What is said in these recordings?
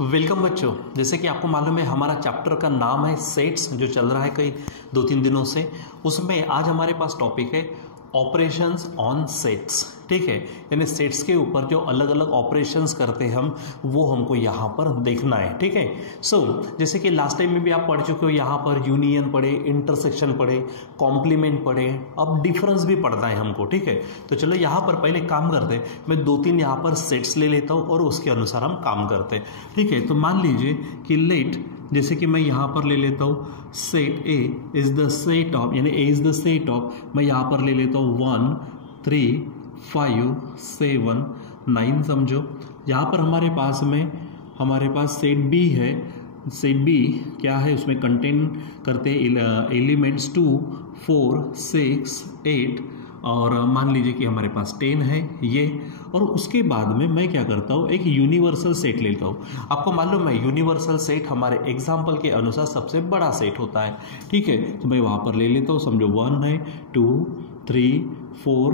Welcome बच्चों। जैसे कि आपको मालूम है हमारा चैप्टर का नाम है सेट्स, जो चल रहा है कई 2-3 दिनों से। उसमें आज हमारे पास टॉपिक है ऑपरेशंस ऑन सेट्स। ठीक है, यानी सेट्स के ऊपर जो अलग अलग ऑपरेशंस करते हैं हम, वो हमको यहाँ पर देखना है। ठीक है, जैसे कि लास्ट टाइम में भी आप पढ़ चुके हो, यहाँ पर यूनियन पढ़े, इंटरसेक्शन पढ़े, कॉम्प्लीमेंट पढ़े, अब डिफरेंस भी पढ़ना है हमको। ठीक है, तो चलो यहाँ पर पहले काम करते हैं। मैं 2-3 यहाँ पर सेट्स ले लेता हूँ और उसके अनुसार हम काम करते हैं। ठीक है, तो मान लीजिए कि लेट, जैसे कि मैं यहाँ पर ले लेता हूँ set A is the set of, यानी ए इज द सेट ऑफ, मैं यहाँ पर ले लेता हूँ 1 3 5 7 9। समझो, यहाँ पर हमारे पास सेट बी है। सेट बी क्या है, उसमें कंटेन करते एलिमेंट्स 2 4 6 8 और मान लीजिए कि हमारे पास 10 है ये। और उसके बाद में मैं क्या करता हूँ, एक यूनिवर्सल सेट लेता हूँ। आपको मालूम है यूनिवर्सल सेट हमारे एग्जाम्पल के अनुसार सबसे बड़ा सेट होता है। ठीक है, तो मैं वहाँ पर ले लेता हूँ। समझो 1 है, 2 3 4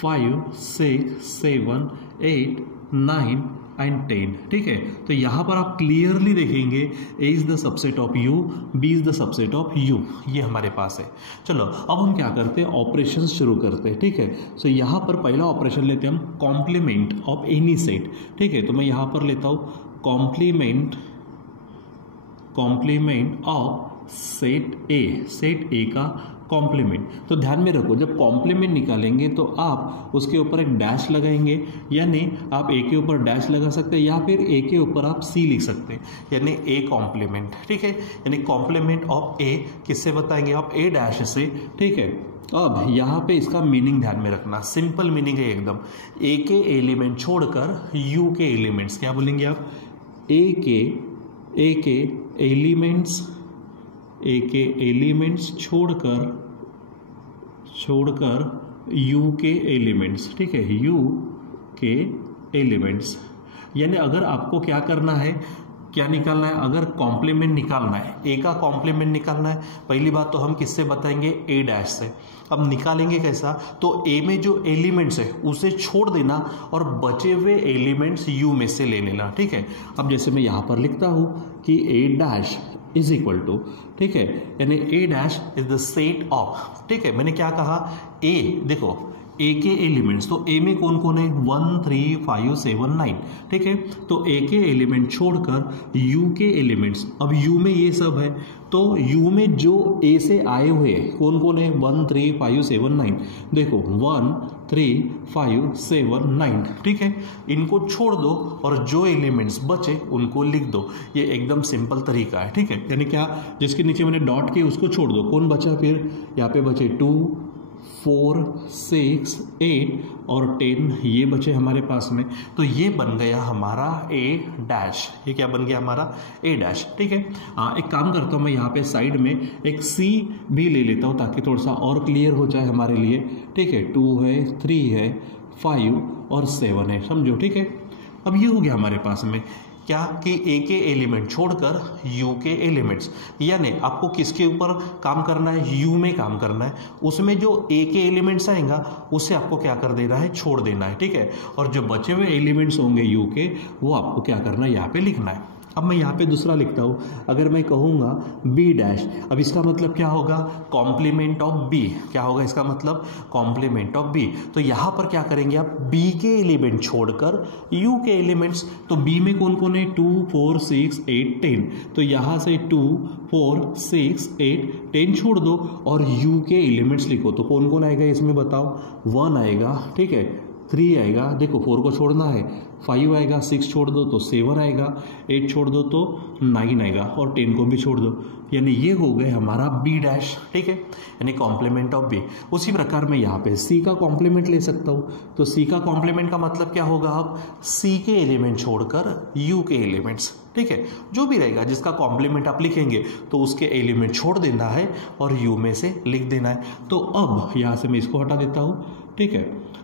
5 6 7 8 9 एंड 10। ठीक है, तो यहाँ पर आप क्लियरली देखेंगे A is the subset of U, B is the subset of U, ये हमारे पास है। चलो अब हम क्या करते हैं, ऑपरेशन शुरू करते हैं। ठीक है, सो यहाँ पर पहला ऑपरेशन लेते हैं हम, कॉम्प्लीमेंट ऑफ एनी सेट। ठीक है, तो मैं यहाँ पर लेता हूँ कॉम्प्लीमेंट ऑफ सेट ए का कॉम्प्लीमेंट। तो ध्यान में रखो, जब कॉम्प्लीमेंट निकालेंगे तो आप उसके ऊपर एक डैश लगाएंगे, यानी आप ए के ऊपर डैश लगा सकते हैं या फिर ए के ऊपर आप सी लिख सकते हैं, यानी ए कॉम्प्लीमेंट। ठीक है, यानी कॉम्प्लीमेंट ऑफ ए किससे बताएंगे आप, ए डैश से। ठीक है, अब यहाँ पे इसका मीनिंग ध्यान में रखना, सिंपल मीनिंग है एकदम। ए के एलिमेंट छोड़कर यू के एलिमेंट्स, क्या बोलेंगे आप, ए के एलिमेंट्स छोड़कर यू के एलिमेंट्स। ठीक है, यू के एलिमेंट्स, यानी अगर आपको क्या करना है, क्या निकालना है, अगर कॉम्प्लीमेंट निकालना है, ए का कॉम्प्लीमेंट निकालना है, पहली बात तो हम किससे बताएंगे, ए डैश से। अब निकालेंगे कैसा, तो ए में जो एलिमेंट्स है उसे छोड़ देना और बचे हुए एलिमेंट्स यू में से ले लेना। ठीक है, अब जैसे मैं यहाँ पर लिखता हूँ कि A dash is equal to, ठीक है, यानी A dash is the set of. ठीक है, मैंने क्या कहा, ए, देखो ए के एलिमेंट्स, तो ए में कौन कौन है, 1 3 5 7 9। ठीक है, तो ए के एलिमेंट छोड़कर यू के एलिमेंट्स, अब यू में ये सब है, तो यू में जो ए से आए हुए कौन कौन है, 1 3 5 7 9। देखो 1 3 5 7 9। ठीक है, इनको छोड़ दो और जो एलिमेंट्स बचे उनको लिख दो। ये एकदम सिंपल तरीका है। ठीक है, यानी क्या, जिसके नीचे मैंने डॉट किया उसको छोड़ दो, कौन बचा, फिर यहाँ पे बचे 2 4 6 8 और 10, ये बचे हमारे पास में। तो ये बन गया हमारा ए डैश, ये क्या बन गया हमारा, ए डैश। ठीक है, एक काम करता हूँ, मैं यहाँ पे साइड में एक सी भी ले लेता हूँ ताकि थोड़ा सा और क्लियर हो जाए हमारे लिए। ठीक है, 2 है, 3 है, 5 और 7 है। समझो, ठीक है, अब ये हो गया हमारे पास में क्या, कि ए के एलिमेंट छोड़कर यू के एलिमेंट्स, यानी आपको किसके ऊपर काम करना है, यू में काम करना है। उसमें जो ए के एलिमेंट्स आएगा उसे आपको क्या कर देना है, छोड़ देना है। ठीक है, और जो बचे हुए एलिमेंट्स होंगे यू के, वो आपको क्या करना है, यहाँ पे लिखना है। अब मैं यहाँ पे दूसरा लिखता हूँ, अगर मैं कहूँगा बी डैश, अब इसका मतलब क्या होगा, कॉम्प्लीमेंट ऑफ बी। क्या होगा इसका मतलब, कॉम्प्लीमेंट ऑफ बी। तो यहाँ पर क्या करेंगे आप, बी के एलिमेंट छोड़कर यू के एलिमेंट्स, तो बी में कौन कौन है, 2 4 6 8 10। तो यहाँ से 2 4 6 8 10 छोड़ दो और यू के एलिमेंट्स लिखो। तो कौन कौन आएगा इसमें बताओ, 1 आएगा, ठीक है, 3 आएगा, देखो 4 को छोड़ना है, 5 आएगा, 6 छोड़ दो तो 7 आएगा, 8 छोड़ दो तो 9 आएगा और 10 को भी छोड़ दो, यानी ये हो गए हमारा बी डैश। ठीक है, यानी कॉम्प्लीमेंट ऑफ बी। उसी प्रकार मैं यहाँ पे सी का कॉम्प्लीमेंट ले सकता हूँ। तो सी का कॉम्प्लीमेंट का मतलब क्या होगा, अब सी के एलिमेंट छोड़कर यू के एलिमेंट्स। ठीक है, जो भी रहेगा जिसका कॉम्प्लीमेंट आप लिखेंगे तो उसके एलिमेंट छोड़ देना है और यू में से लिख देना है। तो अब यहाँ से मैं इसको हटा देता हूँ। ठीक है,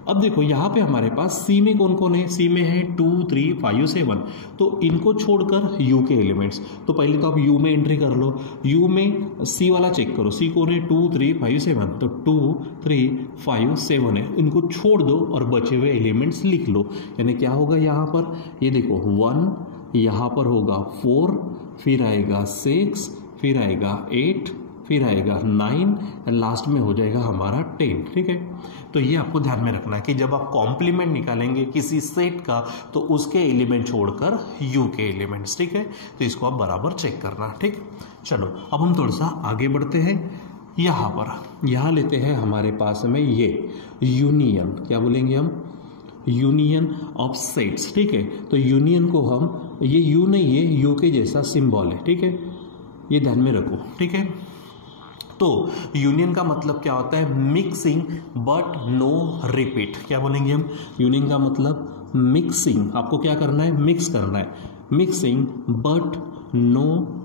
अब देखो यहाँ पे हमारे पास सी में कौन कौन है, सी में है 2 3 5 7। तो इनको छोड़कर यू के एलिमेंट्स, तो पहले तो आप यू में एंट्री कर लो, यू में सी वाला चेक करो, सी कौन है, 2 3 5 7। तो 2 3 5 7 है, इनको छोड़ दो और बचे हुए एलिमेंट्स लिख लो। यानी क्या होगा यहाँ पर, ये देखो 1, यहाँ पर होगा 4, फिर आएगा 6, फिर आएगा 8, फिर आएगा 9 एंड लास्ट में हो जाएगा हमारा 10। ठीक है, तो ये आपको ध्यान में रखना है कि जब आप कॉम्प्लीमेंट निकालेंगे किसी सेट का तो उसके एलिमेंट छोड़कर यू के एलिमेंट्स। ठीक है, तो इसको आप बराबर चेक करना। ठीक, चलो अब हम थोड़ा सा आगे बढ़ते हैं। यहाँ लेते हैं हमारे पास में ये यूनियन, क्या बोलेंगे हम, यूनियन ऑफ सेट्स। ठीक है, तो यूनियन को हम, ये यू नहीं है, यू के जैसा सिंबल है। ठीक है, ये ध्यान में रखो। ठीक है, तो यूनियन का मतलब क्या होता है, मिक्सिंग बट नो रिपीट। क्या बोलेंगे हम, यूनियन का मतलब मिक्सिंग, आपको क्या करना है, मिक्स करना है, mixing but no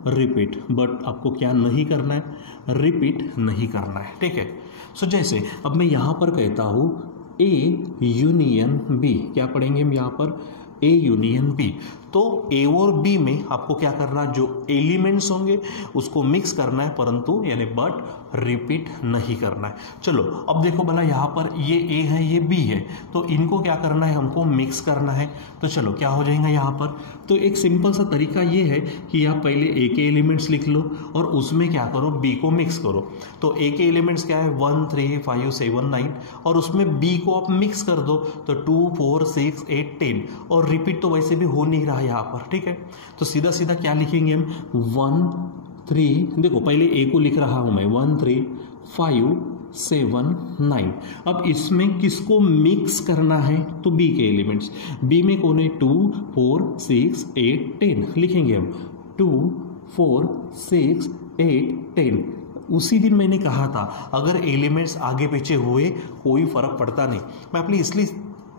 repeat, but आपको क्या नहीं करना है, रिपीट नहीं करना है। ठीक है, सो जैसे अब मैं यहाँ पर कहता हूँ ए यूनियन बी, क्या पढ़ेंगे हम यहाँ पर, ए यूनियन बी, तो ए और बी में आपको क्या करना, जो एलिमेंट्स होंगे उसको मिक्स करना है, परंतु यानी बट रिपीट नहीं करना है। चलो अब देखो भला, यहाँ पर ये ए है, ये बी है, तो इनको क्या करना है, हमको मिक्स करना है। तो चलो क्या हो जाएगा यहाँ पर, तो एक सिंपल सा तरीका ये है कि आप पहले ए के एलिमेंट्स लिख लो और उसमें क्या करो, बी को मिक्स करो। तो ए के एलिमेंट्स क्या है, 1 3 5 7 9, और उसमें बी को आप मिक्स कर दो तो 2 4 6 8 10, और रिपीट तो वैसे भी हो नहीं रहा यहाँ पर। ठीक है, तो सीधा सीधा क्या लिखेंगे हम, 1 3, देखो पहले ए को लिख रहा हूं मैं, 1 3 5 7 9। अब इसमें किसको मिक्स करना है, तो बी के एलिमेंट्स, बी में कौन है, 2 4 6 8 10 लिखेंगे हम, 2 4 6 8 10। उसी दिन मैंने कहा था अगर एलिमेंट्स आगे पीछे हुए कोई फर्क पड़ता नहीं। मैं अपनी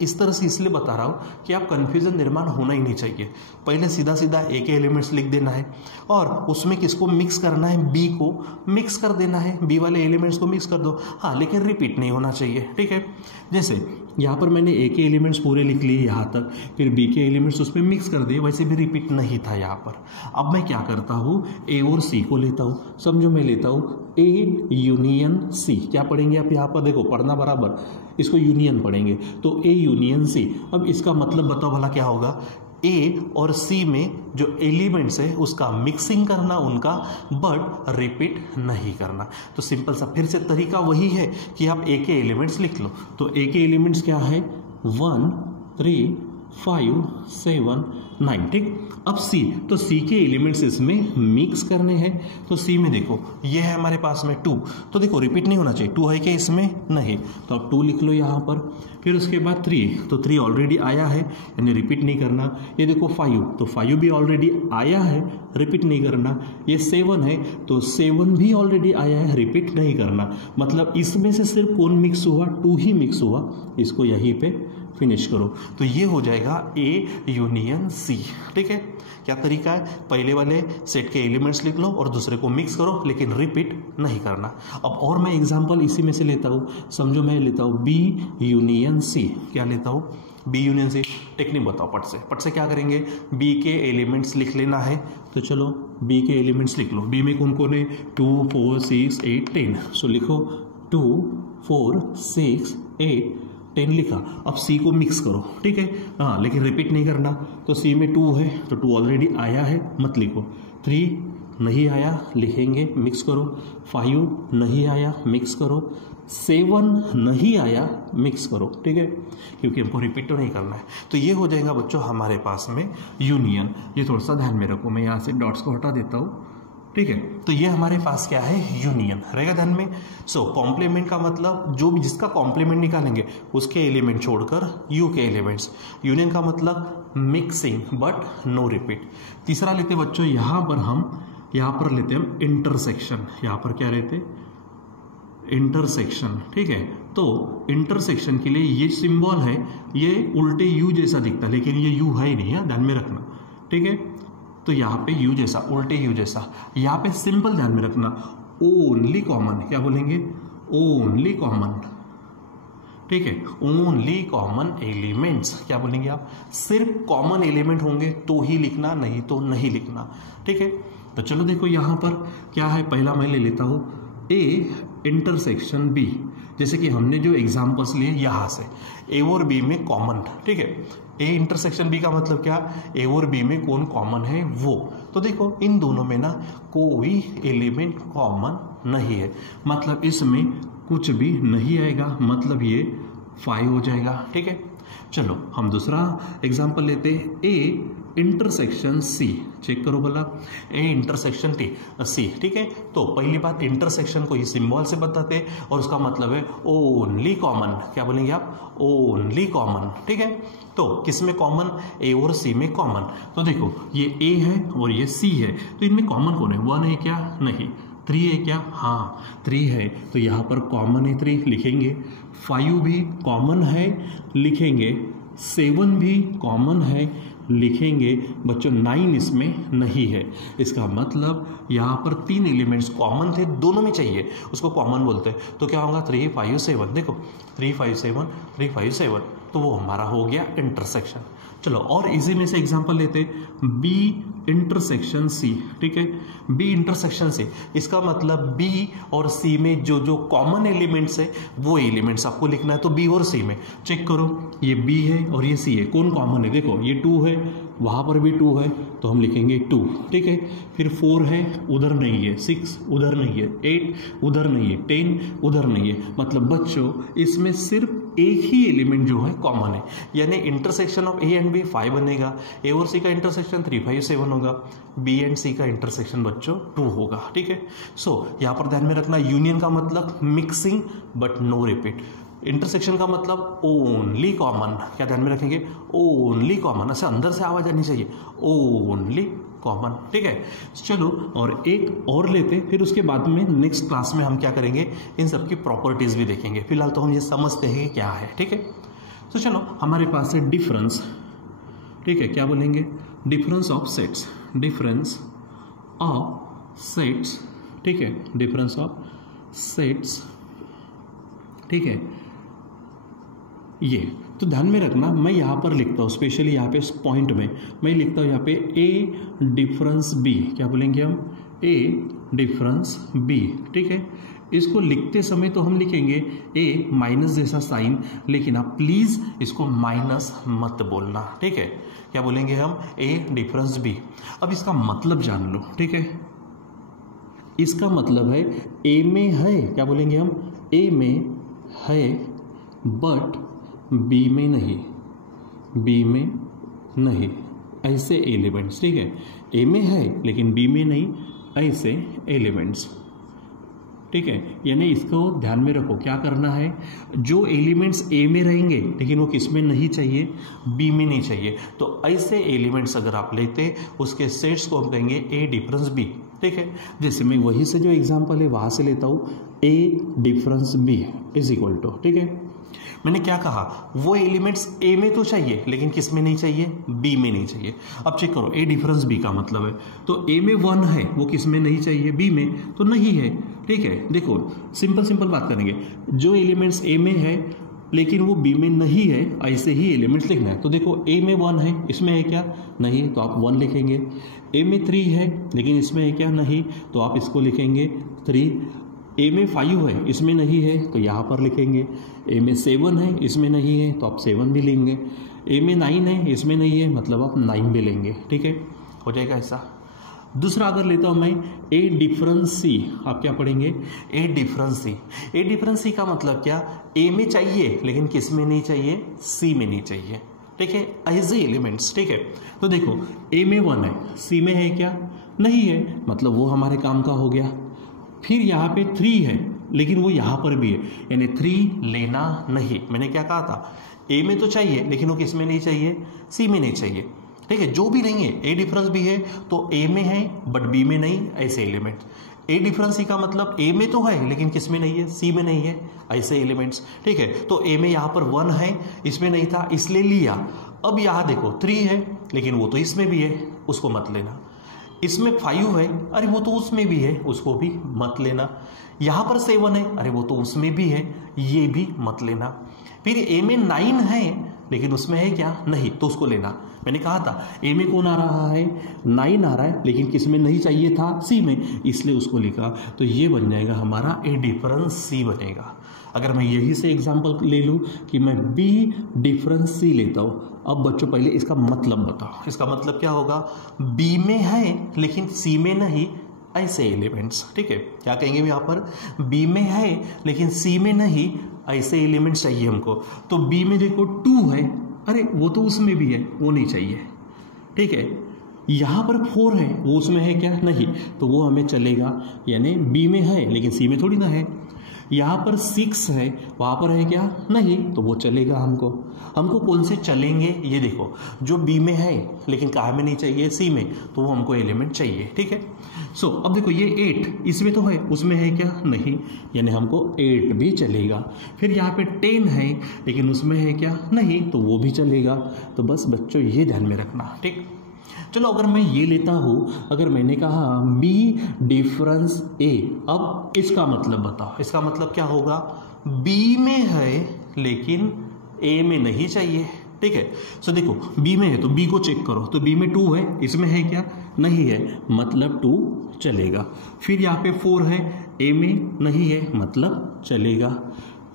इस तरह से इसलिए बता रहा हूँ कि आप कंफ्यूजन निर्माण होना ही नहीं चाहिए। पहले सीधा सीधा ए के एलिमेंट्स लिख देना है और उसमें किसको मिक्स करना है, बी को मिक्स कर देना है, बी वाले एलिमेंट्स को मिक्स कर दो, हाँ, लेकिन रिपीट नहीं होना चाहिए। ठीक है, जैसे यहाँ पर मैंने ए के एलिमेंट्स पूरे लिख लिए यहाँ तक, फिर बी के एलिमेंट्स उसमें मिक्स कर दिए, वैसे भी रिपीट नहीं था यहाँ पर। अब मैं क्या करता हूँ, ए और सी को लेता हूँ, समझो मैं लेता हूँ ए यूनियन सी। क्या पढ़ेंगे आप यहाँ पर, देखो पढ़ना बराबर, इसको यूनियन पढ़ेंगे, तो ए यूनियन सी। अब इसका मतलब बताओ भला क्या होगा, ए और सी में जो एलिमेंट्स है उसका मिक्सिंग करना उनका, बट रिपीट नहीं करना। तो सिंपल सा फिर से तरीका वही है कि आप ए के एलिमेंट्स लिख लो। तो ए के एलिमेंट्स क्या है, 1 3 5 7 9। ठीक, अब सी, तो सी के एलिमेंट्स इसमें मिक्स करने हैं। तो सी में देखो ये है हमारे पास में 2, तो देखो रिपीट नहीं होना चाहिए, 2 है क्या इसमें, नहीं, तो अब 2 लिख लो यहाँ पर। फिर उसके बाद 3, तो 3 ऑलरेडी आया है यानी रिपीट नहीं करना। ये देखो 5, तो 5 भी ऑलरेडी आया है, रिपीट नहीं करना। ये 7 है, तो 7 भी ऑलरेडी आया है, रिपीट नहीं करना। मतलब इसमें से सिर्फ कौन मिक्स हुआ, 2 ही मिक्स हुआ, इसको यहीं पे फिनिश करो। तो ये हो जाएगा ए यूनियन सी। ठीक है, क्या तरीका है, पहले वाले सेट के एलिमेंट्स लिख लो और दूसरे को मिक्स करो, लेकिन रिपीट नहीं करना। अब और मैं एग्जांपल इसी में से लेता हूँ, समझो मैं लेता हूँ बी यूनियन सी। क्या लेता हूँ, बी यूनियन सी। टेक्निक बताओ पट से क्या करेंगे, बी के एलिमेंट्स लिख लेना है। तो चलो बी के एलिमेंट्स लिख लो, बी में कौन कौन है, 2 4 6 8 10। सो लिखो 2 4 6 8 10 लिखा। अब सी को मिक्स करो, ठीक है, हाँ, लेकिन रिपीट नहीं करना। तो सी में 2 है, तो 2 ऑलरेडी आया है, मत लिखो। 3 नहीं आया, लिखेंगे, मिक्स करो। 5 नहीं आया, मिक्स करो। 7 नहीं आया, मिक्स करो। ठीक है, क्योंकि हमको रिपीट तो नहीं करना है। तो ये हो जाएगा बच्चों हमारे पास में यूनियन। ये थोड़ा सा ध्यान में रखो, मैं यहाँ से डॉट्स को हटा देता हूँ। ठीक है, तो ये हमारे पास क्या है, यूनियन रहेगा ध्यान में। सो कॉम्प्लीमेंट का मतलब जो भी जिसका कॉम्प्लीमेंट निकालेंगे उसके एलिमेंट छोड़कर यू के एलिमेंट्स। यूनियन का मतलब मिक्सिंग बट नो रिपीट। तीसरा लेते बच्चों यहाँ पर लेते हम इंटरसेक्शन। यहाँ पर क्या रहते, इंटरसेक्शन। ठीक है, तो इंटरसेक्शन के लिए ये सिंबल है, ये उल्टे यू जैसा दिखता है, लेकिन ये यू है ही नहीं है, ध्यान में रखना। ठीक है, तो यहाँ पे यू जैसा, उल्टे यू जैसा। यहाँ पे सिंपल ध्यान में रखना, ओनली कॉमन। क्या बोलेंगे, ओनली कॉमन। ठीक है, ओनली कॉमन एलिमेंट्स। क्या बोलेंगे आप, सिर्फ कॉमन एलिमेंट होंगे तो ही लिखना, नहीं तो नहीं लिखना। ठीक है, तो चलो देखो यहाँ पर क्या है, पहला मैं ले लेता हूँ ए इंटरसेक्शन बी, जैसे कि हमने जो एग्जांपल्स लिए यहाँ से ए और बी में कॉमन, ठीक है, ए इंटरसेक्शन बी का मतलब क्या, ए और बी में कौन कॉमन है वो, तो देखो इन दोनों में ना कोई एलिमेंट कॉमन नहीं है, मतलब इसमें कुछ भी नहीं आएगा, मतलब ये 5 हो जाएगा, ठीक है। चलो हम दूसरा एग्जांपल लेते हैं, ए इंटरसेक्शन सी, चेक करो बोला ए इंटरसेक्शन सी, ठीक है। तो पहली बात इंटरसेक्शन को ही सिंबल से बताते हैं और उसका मतलब है ओनली कॉमन, क्या बोलेंगे आप, ओनली कॉमन, ठीक है। तो किस में कॉमन, ए और सी में कॉमन, तो देखो ये ए है और ये सी है, तो इनमें कॉमन कौन है, 1 है क्या, नहीं, 3 है क्या, हाँ 3 है, तो यहाँ पर कॉमन है 3 लिखेंगे, 5 भी कॉमन है लिखेंगे, 7 भी कॉमन है लिखेंगे, बच्चों 9 इसमें नहीं है, इसका मतलब यहाँ पर 3 एलिमेंट्स कॉमन थे, दोनों में चाहिए, उसको कॉमन बोलते हैं, तो क्या होगा 3 5 7, देखो 3 5 7 3 5 7, तो वो हमारा हो गया इंटरसेक्शन। चलो और इसी में से एग्जांपल लेते, बी इंटरसेक्शन सी, ठीक है, बी इंटरसेक्शन सी, इसका मतलब बी और सी में जो जो कॉमन एलिमेंट्स है वो एलिमेंट्स आपको लिखना है, तो बी और सी में चेक करो, ये बी है और ये सी है, कौन कॉमन है, देखो ये 2 है, वहाँ पर भी 2 है, तो हम लिखेंगे 2, ठीक है, फिर 4 है, उधर नहीं है, 6 उधर नहीं है, 8 उधर नहीं है, 10 उधर नहीं है, मतलब बच्चों इसमें सिर्फ एक ही एलिमेंट जो है कॉमन है, यानी intersection of A and B 5 बनेगा, ए और सी का इंटरसेक्शन 3 5 7 होगा, बी एंड सी का इंटरसेक्शन बच्चों 2 होगा, ठीक है। सो यहाँ पर ध्यान में रखना, यूनियन का मतलब mixing but no repeat, intersection का मतलब ओनली कॉमन, क्या ध्यान में रखेंगे, ओनली कॉमन, ऐसे अंदर से आवाज आनी चाहिए, ओनली कॉमन, ठीक है। चलो और एक और लेते, फिर उसके बाद में नेक्स्ट क्लास में हम क्या करेंगे, इन सब की प्रॉपर्टीज भी देखेंगे, फिलहाल तो हम ये समझते हैं क्या है, ठीक है। तो चलो हमारे पास है डिफरेंस, ठीक है, क्या बोलेंगे, difference of sets, difference of sets, ठीक है, डिफरेंस ऑफ सेट्स, ठीक है, ये तो ध्यान में रखना, मैं यहाँ पर लिखता हूँ स्पेशली यहाँ पे पॉइंट में मैं लिखता हूँ यहाँ पे ए डिफरेंस बी, क्या बोलेंगे हम, ए डिफरेंस बी, ठीक है। इसको लिखते समय तो हम लिखेंगे ए माइनस जैसा साइन, लेकिन आप प्लीज इसको माइनस मत बोलना, ठीक है, क्या बोलेंगे हम, ए डिफरेंस बी। अब इसका मतलब जान लो, ठीक है, इसका मतलब है ए में है, क्या बोलेंगे हम, ए में है बट बी में नहीं, बी में नहीं, ऐसे एलिमेंट्स, ठीक है, ए में है लेकिन बी में नहीं, ऐसे एलिमेंट्स, ठीक है। यानी इसको ध्यान में रखो, क्या करना है, जो एलिमेंट्स ए में रहेंगे लेकिन वो किस में नहीं चाहिए, बी में नहीं चाहिए, तो ऐसे एलिमेंट्स अगर आप लेते उसके सेट्स को हम कहेंगे ए डिफरेंस बी, ठीक है। जैसे मैं वहीं से जो एग्जांपल है वहां से लेता हूँ, A difference B is equal to, ठीक है, मैंने क्या कहा, वो एलिमेंट्स ए में तो चाहिए लेकिन किस में नहीं चाहिए, बी में नहीं चाहिए। अब चेक करो, ए डिफरेंस बी का मतलब है, तो ए में 1 है, वो किस में नहीं चाहिए, बी में तो नहीं है, ठीक है। देखो सिंपल बात करेंगे, जो एलिमेंट्स ए में है लेकिन वो बी में नहीं है, ऐसे ही एलिमेंट्स लिखना है। तो देखो ए में 1 है, इसमें है क्या, नहीं, तो आप 1 लिखेंगे। ए में 3 है लेकिन इसमें है क्या, नहीं, तो आप इसको लिखेंगे 3। ए में 5 है, इसमें नहीं है, तो यहाँ पर लिखेंगे। ए में 7 है, इसमें नहीं है, तो आप 7 भी लेंगे। ए में 9 है, इसमें नहीं है, मतलब आप 9 भी लेंगे, ठीक है, हो जाएगा ऐसा। दूसरा अगर लेता हूं मैं ए डिफरेंस सी, आप क्या पढ़ेंगे, ए डिफरेंस सी। ए डिफरेंस सी का मतलब क्या, ए में चाहिए लेकिन किस में नहीं चाहिए, सी में नहीं चाहिए, ठीक है, एज एलिमेंट्स, ठीक है। तो देखो ए में 1 है, सी में है क्या, नहीं है, मतलब वो हमारे काम का हो गया। फिर यहाँ पे 3 है लेकिन वो यहाँ पर भी है, यानी 3 लेना नहीं। मैंने क्या कहा था, ए में तो चाहिए लेकिन वो किस में नहीं चाहिए, सी में नहीं चाहिए, ठीक है। जो भी नहीं है, ए डिफरेंस भी है तो ए में है बट बी में नहीं, ऐसे एलिमेंट। ए डिफरेंस सी का मतलब ए में तो है लेकिन किस में नहीं है, सी में नहीं है, ऐसे एलिमेंट्स, ठीक है। तो ए में यहाँ पर 1 है, इसमें नहीं था इसलिए लिया। अब यहाँ देखो 3 है लेकिन वो तो इसमें भी है, उसको मत लेना। इसमें 5 है, अरे वो तो उसमें भी है, उसको भी मत लेना। यहाँ पर 7 है, अरे वो तो उसमें भी है, ये भी मत लेना। फिर ए में 9 है लेकिन उसमें है क्या, नहीं, तो उसको लेना। मैंने कहा था ए में कौन आ रहा है, 9 आ रहा है, लेकिन किस में नहीं चाहिए था, सी में, इसलिए उसको लिखा। तो ये बन जाएगा हमारा ए डिफरेंस सी बनेगा। अगर मैं यही से एग्जांपल ले लूँ कि मैं बी डिफरेंस सी लेता हूँ, अब बच्चों पहले इसका मतलब बताओ। इसका मतलब क्या होगा, बी में है लेकिन सी में नहीं, ऐसे एलिमेंट्स। ठीक है, क्या कहेंगे यहाँ पर, बी में है लेकिन सी में नहीं, ऐसे एलिमेंट्स चाहिए हमको। तो बी में देखो 2 है, अरे वो तो उसमें भी है, वो नहीं चाहिए। ठीक है, यहाँ पर 4 है, वो उसमें है क्या, नहीं, तो वो हमें चलेगा, यानी बी में है लेकिन सी में थोड़ी ना है। यहाँ पर 6 है, वहाँ पर है क्या, नहीं, तो वो चलेगा हमको। हमको कौन से चलेंगे, ये देखो, जो बी में है लेकिन कहाँ में नहीं चाहिए, सी में, तो वो हमको एलिमेंट चाहिए। ठीक है, सो अब देखो ये 8 इसमें तो है, उसमें है क्या, नहीं, यानी हमको 8 भी चलेगा। फिर यहाँ पे 10 है लेकिन उसमें है क्या, नहीं, तो वो भी चलेगा। तो बस बच्चों ये ध्यान में रखना। ठीक, चलो अगर मैं ये लेता हूँ, अगर मैंने कहा बी डिफरेंस ए, अब इसका मतलब बताओ, इसका मतलब क्या होगा, बी में है लेकिन ए में नहीं चाहिए। ठीक है, सो देखो बी में है तो बी को चेक करो, तो बी में 2 है, इसमें है क्या, नहीं है, मतलब 2 चलेगा। फिर यहाँ पे 4 है, ए में नहीं है, मतलब चलेगा।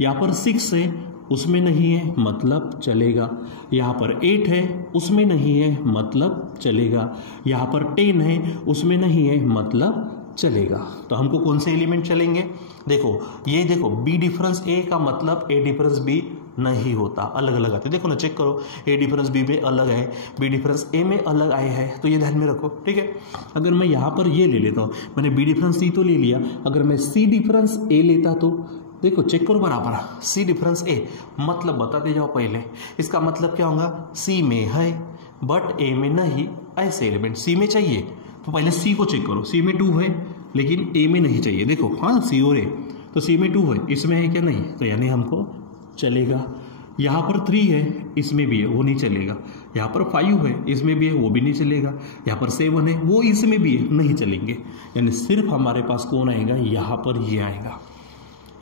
यहाँ पर 6 है, उसमें नहीं है, मतलब चलेगा। यहाँ पर 8 है, उसमें नहीं है, मतलब चलेगा। यहाँ पर 10 है, उसमें नहीं है, मतलब चलेगा। तो हमको कौन से एलिमेंट चलेंगे, देखो ये देखो, बी डिफरेंस ए का मतलब ए डिफरेंस बी नहीं होता, अलग अलग आते। देखो ना, चेक करो, ए डिफरेंस बी में अलग है, बी डिफरेंस ए में अलग आए हैं, तो ये ध्यान में रखो। ठीक है, अगर मैं यहाँ पर ये ले लेता हूँ, मैंने बी डिफरेंस सी तो ले लिया, अगर मैं सी डिफरेंस ए लेता तो देखो चेक करो बराबर, सी डिफरेंस ए, मतलब बताते जाओ पहले, इसका मतलब क्या होगा, सी में है बट ए में नहीं, ऐसे एलिमेंट सी में चाहिए, तो पहले सी को चेक करो, सी में 2 है लेकिन ए में नहीं चाहिए। देखो हाँ, सी और ए, तो सी में 2 है, इसमें है क्या, नहीं, तो यानी हमको चलेगा। यहाँ पर 3 है, इसमें भी है, वो नहीं चलेगा। यहाँ पर 5 है, इसमें भी है, वो भी नहीं चलेगा। यहाँ पर 7 है, वो इसमें भी है, नहीं चलेंगे। यानी सिर्फ हमारे पास कौन आएगा, यहाँ पर ये आएगा,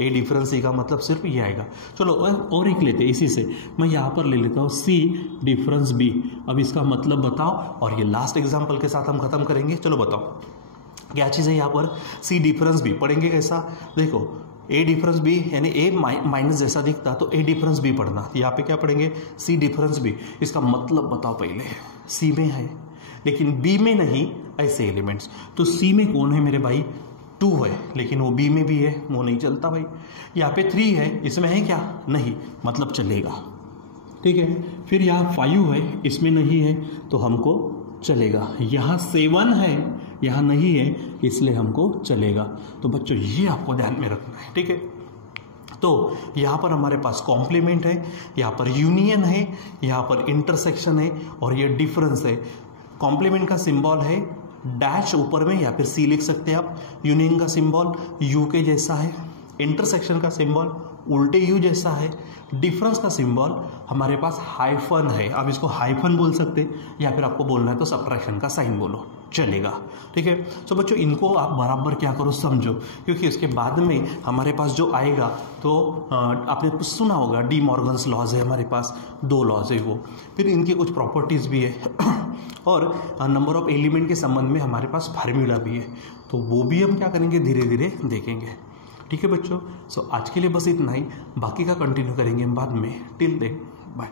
ए डिफरेंस सी का मतलब सिर्फ ये आएगा। चलो और एक लेते हैं, इसी से मैं यहाँ पर ले लेता हूँ सी डिफरेंस बी। अब इसका मतलब बताओ, और ये लास्ट एग्जांपल के साथ हम खत्म करेंगे। चलो बताओ क्या चीज़ है यहाँ पर, सी डिफरेंस बी। पढ़ेंगे कैसा, देखो ए डिफरेंस बी यानी ए माइनस जैसा दिखता, तो ए डिफरेंस बी पढ़ना। यहाँ पे क्या पढ़ेंगे, सी डिफरेंस बी। इसका मतलब बताओ पहले, सी में है लेकिन बी में नहीं, ऐसे एलिमेंट्स। तो सी में कौन है मेरे भाई, 2 है, लेकिन वो बी में भी है, वो नहीं चलता भाई। यहाँ पे 3 है, इसमें है क्या, नहीं, मतलब चलेगा। ठीक है, फिर यहाँ 5 है, इसमें नहीं है, तो हमको चलेगा। यहाँ 7 है, यहाँ नहीं है, इसलिए हमको चलेगा। तो बच्चों ये आपको ध्यान में रखना है। ठीक है, तो यहाँ पर हमारे पास कॉम्प्लीमेंट है, यहाँ पर यूनियन है, यहाँ पर इंटरसेक्शन है, और ये डिफरेंस है। कॉम्प्लीमेंट का सिंबल है डैश ऊपर में, या फिर सी लिख सकते हैं आप। यूनियन का सिंबल यू के जैसा है, इंटरसेक्शन का सिंबल उल्टे यू जैसा है, डिफरेंस का सिंबल हमारे पास हाइफन है। आप इसको हाइफन बोल सकते हैं, या फिर आपको बोलना है तो सब्ट्रैक्शन का साइन बोलो, चलेगा। ठीक है, तो बच्चों इनको आप बराबर क्या करो, समझो, क्योंकि इसके बाद में हमारे पास जो आएगा, तो आपने कुछ सुना होगा, डी मॉर्गन्स लॉज है हमारे पास, 2 लॉज है वो, फिर इनकी कुछ प्रॉपर्टीज़ भी है और नंबर ऑफ एलिमेंट के संबंध में हमारे पास फार्मूला भी है, तो वो भी हम क्या करेंगे, धीरे धीरे देखेंगे। ठीक है बच्चों, सो आज के लिए बस इतना ही, बाकी का कंटिन्यू करेंगे हम बाद में। Till then bye.